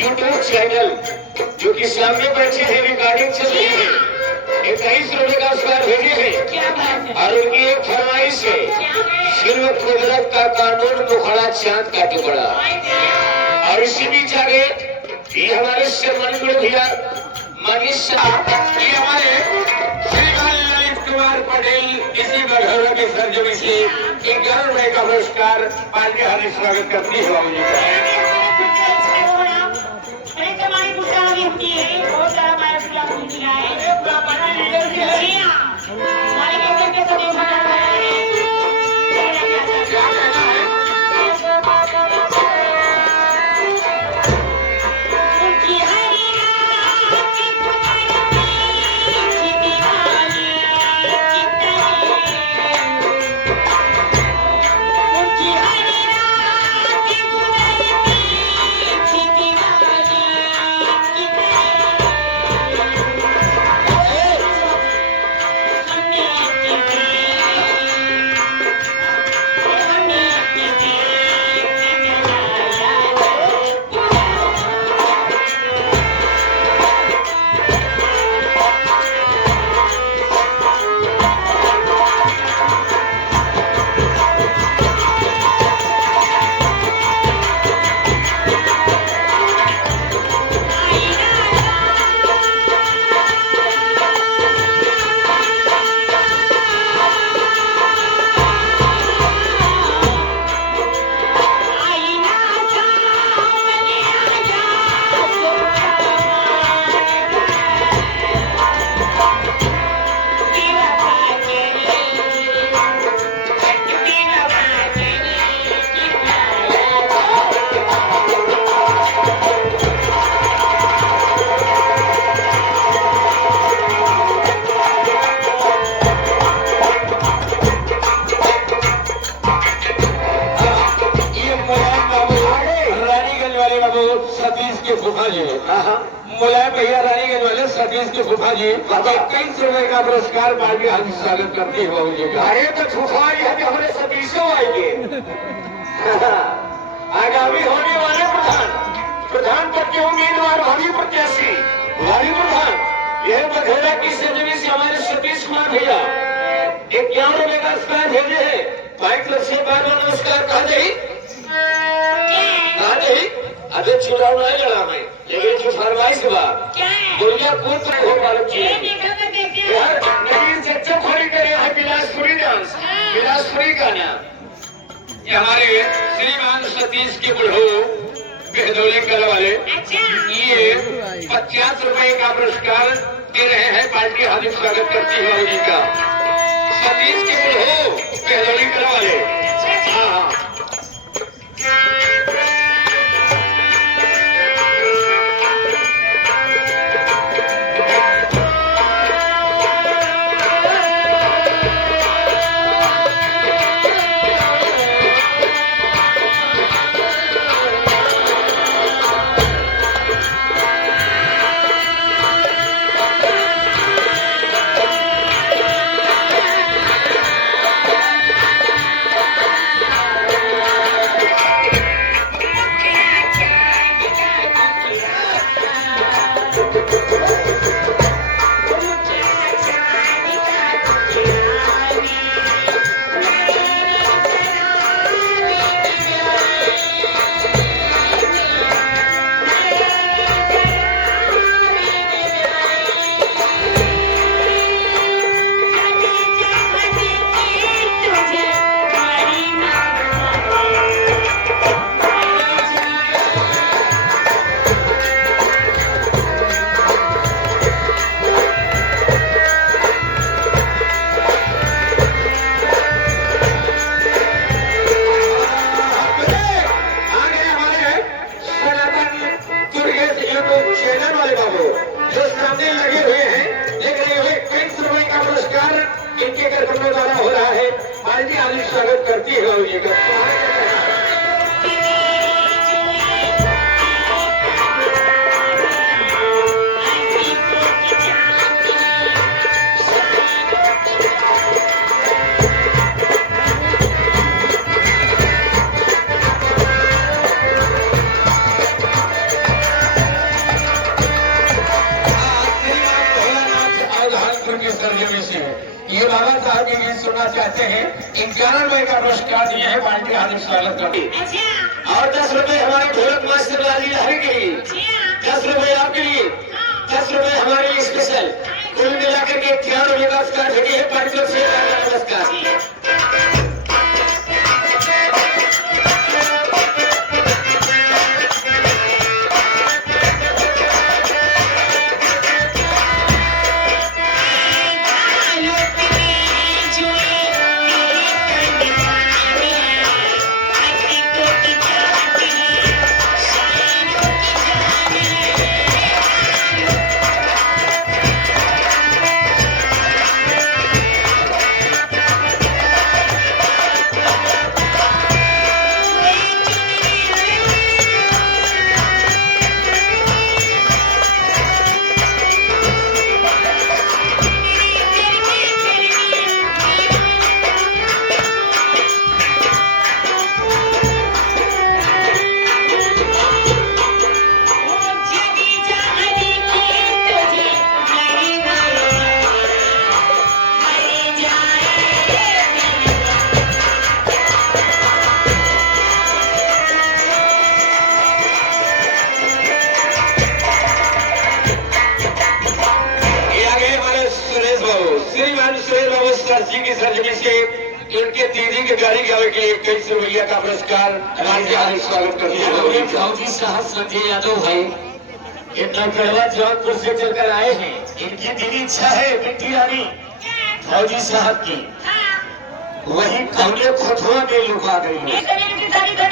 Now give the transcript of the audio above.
YouTube channel जो कि सामने बैठे हैं, रिकॉर्डिंग चल रही है, 21 रुपए का पुरस्कार भेजे हैं और उनकी एक फरमाइश है, फिल्म कुदरत का कानून मुखड़ा चांद का टुकड़ा। और इसी बीच आगे ये हमारे सम्मानित भैया मनीष ये हमारे श्रीमान ललित कुमार पटेल इसी बघौरा के सर्जरी से 11 रुपए का पुरस्कार पार्टी हार्दिक स्वागत करती है बाबू जी का। मुलायम भैया रानीगंज वाले सतीश के फूफा जी 21 रुपए का पुरस्कार पार्टी हार्दिक स्वागत करती है बाबू जी का। अरे तो फूफा जी हमारे सतीशों आएंगे आगामी होने वाले प्रधान पद के उम्मीदवार भावी प्रत्याशी भावी प्रधान यह बघेड़ा की सर्जरी से हमारे सतीश कुमार भैया 51 रुपए का पुरस्कार भेजे है। बाइक से बार बार नमस्कार कहा जाए अरे चुनाव नहीं लड़ा मैं, लेकिन जो फरमाइश हुआ दुनिया पुत्र हो बालक यार नवीन सच्चा खड़ी करे है बिलासपुरी डांस बिलासपुरी गाना। ये हमारे श्रीमान सतीश के बुढ़ो बेहदौले कल वाले ये 50 रुपए का पुरस्कार दे रहे हैं। पार्टी हार्दिक स्वागत करती है जी का। सतीश के बुढ़ो बेहदौले कल वाले साहब के गीत सुनना चाहते हैं, 91 का पुरस्कार दिए हैं, पार्टी हार्दिक स्वागत करती है। और 10 रुपए हमारे ढोलक मास्टर लाली लहरी के लिए, 10 रुपए आपके लिए, 10 रुपए हमारे लिए स्पेशल, कुल मिलाकर के 11 रुपए का पुरस्कार भेजिए है पार्टी को से नमस्कार। जी की सर्जरी से उनके दीदी के गाड़ी गावे के लिए 21 रुपया का पुरस्कार हमारे हार्दिक स्वागत करते हैं। फौजी साहब संजय यादव भाई इतना कड़वा जौनपुर से चलकर आए हैं, इनकी दिली इच्छा है बिट्टी रानी फौजी साहब की वही कौने खुटवा में लुका गई है।